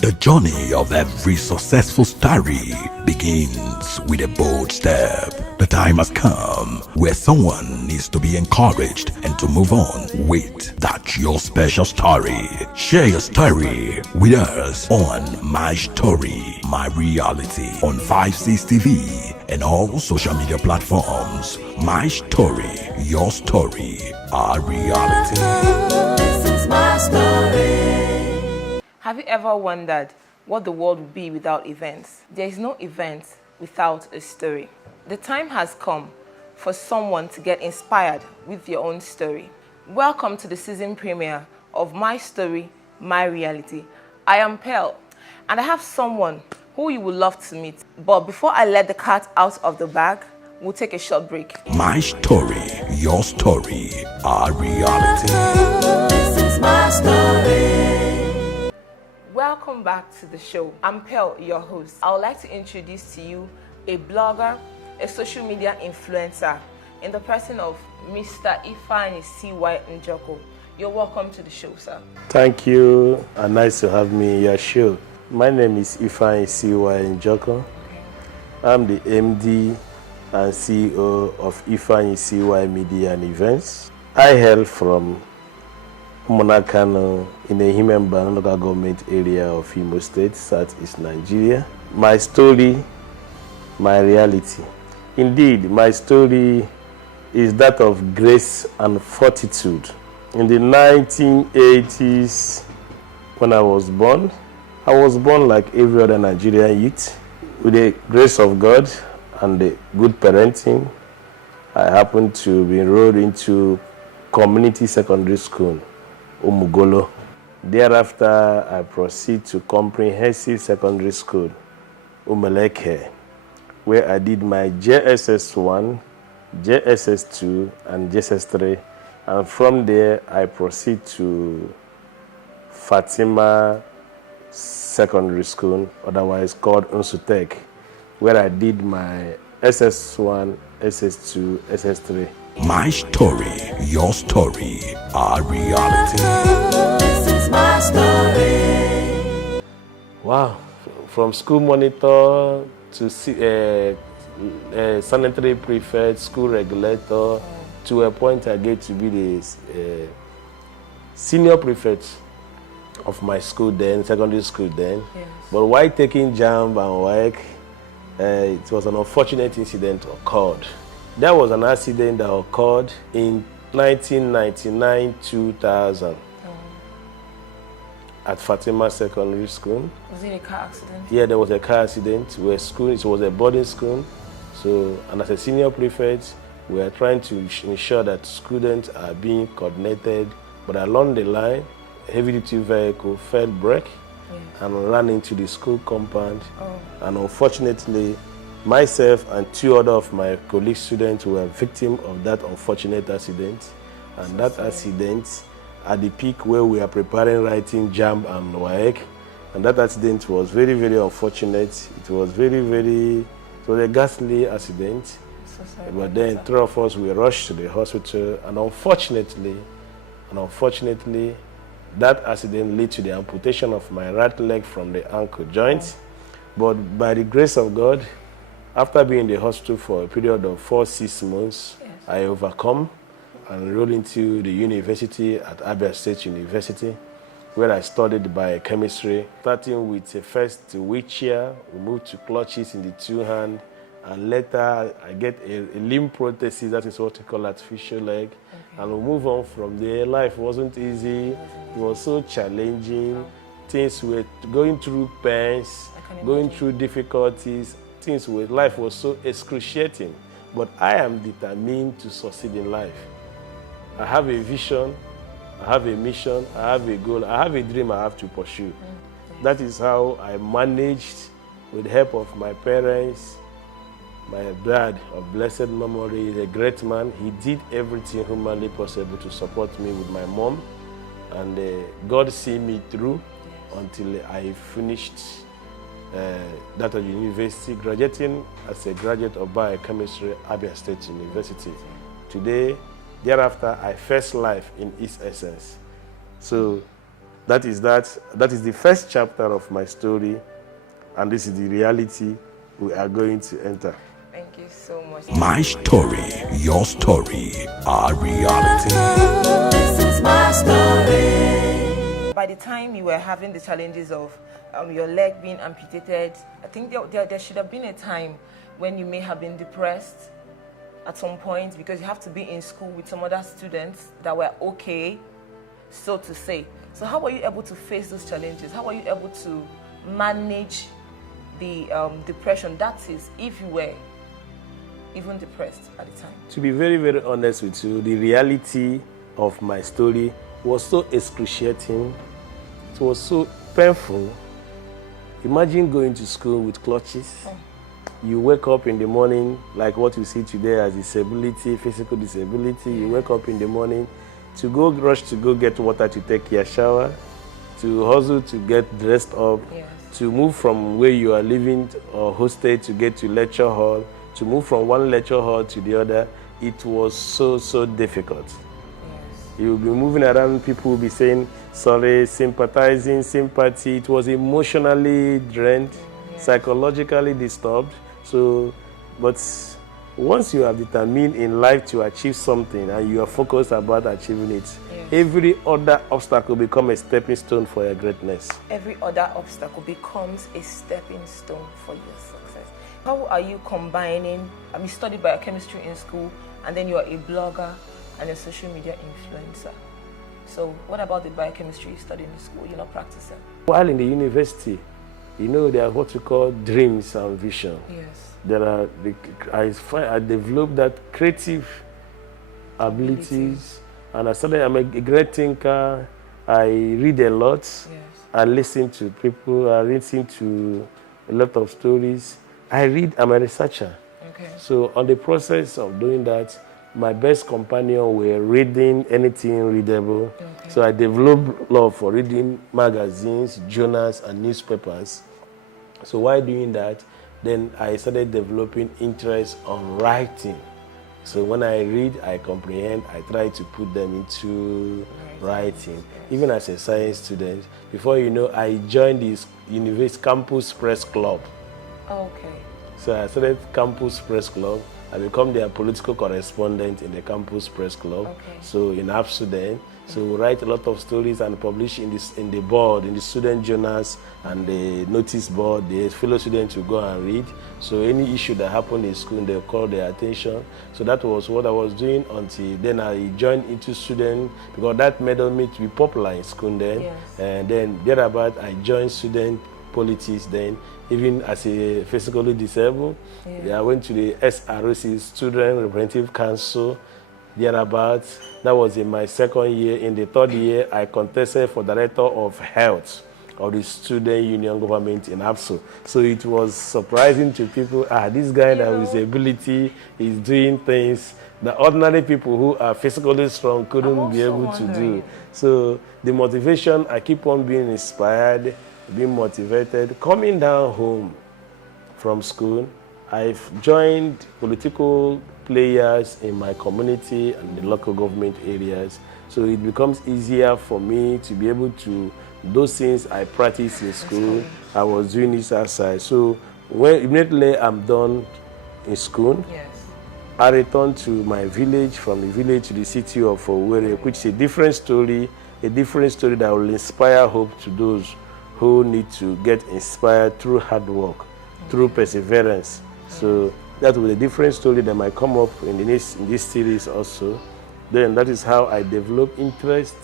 The journey of every successful story begins with a bold step. The time has come where someone needs to be encouraged and to move on with that your special story. Share your story with us on My Story, My Reality on 560 TV and all social media platforms. My Story, your story, our reality. This is my story. Have you ever wondered what the world would be without events? There is no event without a story. The time has come for someone to get inspired with your own story. Welcome to the season premiere of My Story, My Reality. I am Pearl, and I have someone who you would love to meet. But before I let the cat out of the bag, we'll take a short break. My Story, your story, our reality. This is my story. Welcome back to the show. I'm Pearl, your host. I would like to introduce to you a blogger, a social media influencer, in the person of Mr. IfeanyiCy Njoku. You're welcome to the show, sir. Thank you, and nice to have me in your show. My name is IfeanyiCy Njoku. I'm the MD and CEO of IfeanyiCy Media and Events. I hail from Monakano in the Himemba local government area of Imo State, Southeast Nigeria. My story, my reality. Indeed, my story is that of grace and fortitude. In the 1980s, when I was born like every other Nigerian youth. With the grace of God and the good parenting, I happened to be enrolled into community secondary school, Umugolo. Thereafter, I proceed to comprehensive secondary school, Umeleke, where I did my JSS 1, JSS 2, and JSS 3. And from there, I proceed to Fatima Secondary School, otherwise called Unsutek, where I did my SS1, SS2, SS3. My Story, your story, our reality. This is my story. Wow, from school monitor to sanitary prefect, school regulator, to a point I get to be the senior prefect of my school then, secondary school then. Yes. But while taking JAMB and work, it was an unfortunate incident occurred. There was an accident that occurred in 1999-2000 at Fatima Secondary School. Was it a car accident? Yeah, there was a car accident where school, it was a boarding school. So, and as a senior prefect, we are trying to ensure that students are being coordinated, but along the line, a heavy-duty vehicle failed brake and ran into the school compound. And unfortunately, myself and two other of my colleague students were victims of that unfortunate accident. And that accident, at the peak where we are preparing writing JAMB and WAEC, and that accident was very, very unfortunate. It was it was a ghastly accident. So sorry. But then three of us, we rushed to the hospital, and unfortunately, that accident led to the amputation of my right leg from the ankle joint. But by the grace of God, after being in the hospital for a period of 4-6 months, I overcome and enrolled into the university at Abia State University, where I studied biochemistry, starting with a first wheelchair, we moved to clutches in the two hand, and later I get a limb prosthesis, that is what we call artificial leg. And we move on from there. Life wasn't easy, it was so challenging. Things were going through pains, going through difficulties. Life was so excruciating. But I am determined to succeed in life. I have a vision, I have a mission, I have a goal, I have a dream I have to pursue. That is how I managed, with the help of my parents. My dad, of blessed memory, is a great man. He did everything humanly possible to support me with my mom. And God see me through until I finished that at university, graduating as a graduate of biochemistry, Abia State University. Today, thereafter, I first life in East Essence. So that is the first chapter of my story, and this is the reality we are going to enter. Thank you so much. My story, your story, our reality. This is my story. By the time you were having the challenges of your leg being amputated, I think there should have been a time when you may have been depressed at some point, because you have to be in school with some other students that were okay, so to say. So how were you able to face those challenges? How were you able to manage the depression? That is, if you were even depressed at the time. To be very, very honest with you, the reality of my story was so excruciating. It was so painful. Imagine going to school with clutches. You wake up in the morning, like what you see today as disability, physical disability. You wake up in the morning to go rush to go get water to take your shower, to hustle to get dressed up, to move from where you are living or hosted to get to lecture hall, to move from one lecture hall to the other. It was so difficult. You'll be moving around, people will be saying sorry, sympathizing, sympathy. It was emotionally drained, psychologically disturbed. So, but once you are determined in life to achieve something and you are focused about achieving it, every other obstacle becomes a stepping stone for your greatness. Every other obstacle becomes a stepping stone for your success. How are you combining, you studied biochemistry in school, and then you are a blogger and a social media influencer. So what about the biochemistry you studied in school? You're not practicing? While in the university, there are what we call dreams and vision. Yes. There are, I developed that creative abilities, and I'm a great thinker. I read a lot. Yes. I listen to people. I listen to a lot of stories. I'm a researcher. Okay. So on the process of doing that, my best companion were reading anything readable. Okay. So I developed love for reading magazines, journals, and newspapers. So while doing that, then I started developing interest on writing. So when I read, I comprehend, I try to put them into writing. Even as a science student, before you know, I joined this University Campus Press Club. Okay. So I started Campus Press Club. I become their political correspondent in the Campus Press Club. Okay. So in Sudan. So we write a lot of stories and publish in the board, in the student journals and the notice board. The fellow students will go and read. So any issue that happened in school, they'll call their attention. So that was what I was doing until then I joined into student, because that made me to be popular in school then. Yes. And then thereabout I joined student politics then, even as a physically disabled. I went to the SROC, Student Representative Council, thereabouts. That was in my second year. In the third year, I contested for Director of Health of the Student Union Government in APSO. So it was surprising to people, this guy that with disability is doing things that ordinary people who are physically strong couldn't be able to do. So the motivation, I keep on being inspired, being motivated. Coming down home from school, I've joined political players in my community and the local government areas. So it becomes easier for me to be able to, those things I practiced in school, I was doing this outside. So when immediately I'm done in school, I return to my village, from the village to the city of Owerri, which is a different story that will inspire hope to those who need to get inspired through hard work, through perseverance. So that was a different story that might come up in this series also. Then that is how I developed interest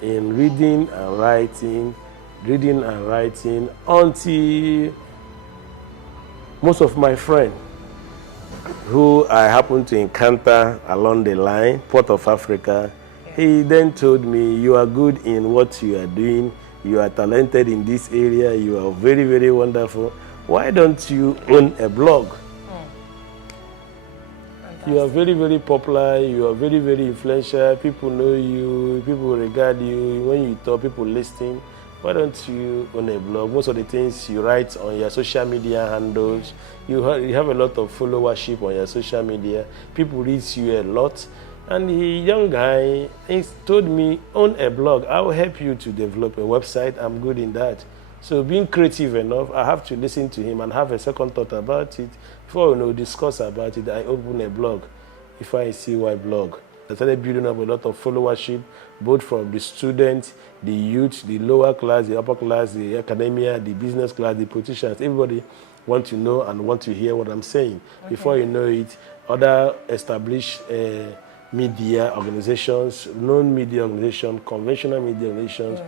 in reading and writing until most of my friends who I happened to encounter along the line, Port of Africa, he then told me, you are good in what you are doing, you are talented in this area, you are very, very wonderful. Why don't you own a blog? You are very, very popular, you are very, very influential, people know you, people regard you, when you talk, people listen. Why don't you own a blog? Most of the things you write on your social media handles, you have a lot of followership on your social media, people read you a lot. And the young guy, he told me, own a blog. I will help you to develop a website. I'm good in that. So being creative enough, I have to listen to him and have a second thought about it. Before discuss about it, I open a blog, IfeanyiCy blog. I started building up a lot of followership, both from the students, the youth, the lower class, the upper class, the academia, the business class, the politicians. Everybody want to know and want to hear what I'm saying. Okay. Before you know it, other established media organizations, non-media organizations, conventional media organizations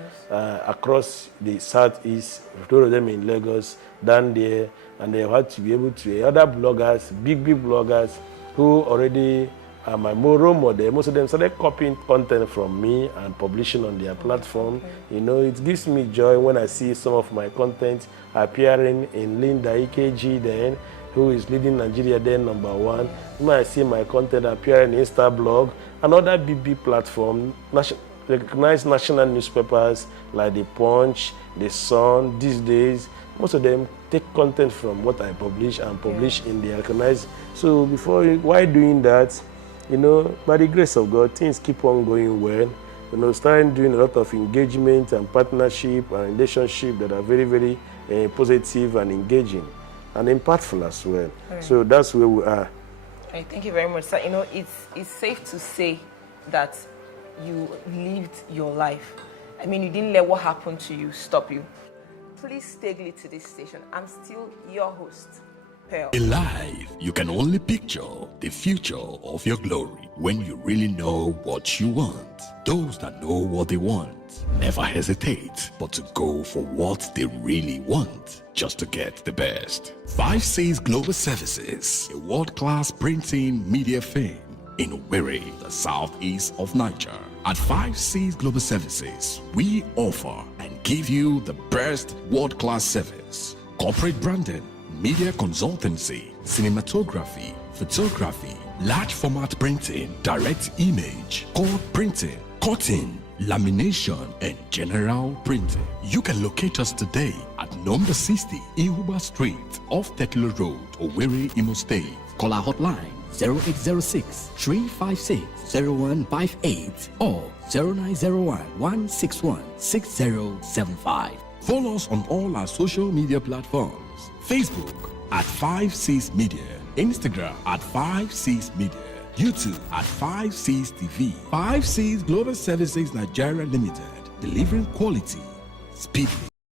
across the southeast, two of them in Lagos, down there, and they had to be able to, other bloggers, big bloggers who already are my role model. Most of them started copying content from me and publishing on their platform. Okay. You know, it gives me joy when I see some of my content appearing in Linda EKG then, who is leading Nigeria then #1. When I see my content appearing in Instablog, another big platform, recognized national newspapers like The Punch, The Sun, these days, most of them take content from what I publish and publish in the recognized. So while doing that, you know, by the grace of God, things keep on going well. You know, starting doing a lot of engagement and partnership and relationship that are very positive and engaging and impactful as well. Right. So that's where we are. Right, thank you very much, sir. You know, it's safe to say that you lived your life. I mean, you didn't let what happened to you stop you. Please stay glued to this station. I'm still your host, Pearl. In life, you can only picture the future of your glory when you really know what you want. Those that know what they want never hesitate but to go for what they really want, just to get the best. 5C's Global Services, a world-class printing media firm in Owerri, the southeast of Nigeria. At 5C's Global Services, we offer and give you the best world-class service: corporate branding, media consultancy, cinematography, photography, large format printing, direct image, code printing, cutting, lamination, and general printing. You can locate us today at number 60 Ihuba Street, off Teklo Road, Owerri, Imo State. Call our hotline 0806 356 0158 or 0901 161 6075. Follow us on all our social media platforms. Facebook at 5C's Media, Instagram at 5C's Media, YouTube at 5C's TV. 5C's Global Services Nigeria Limited, delivering quality speedily.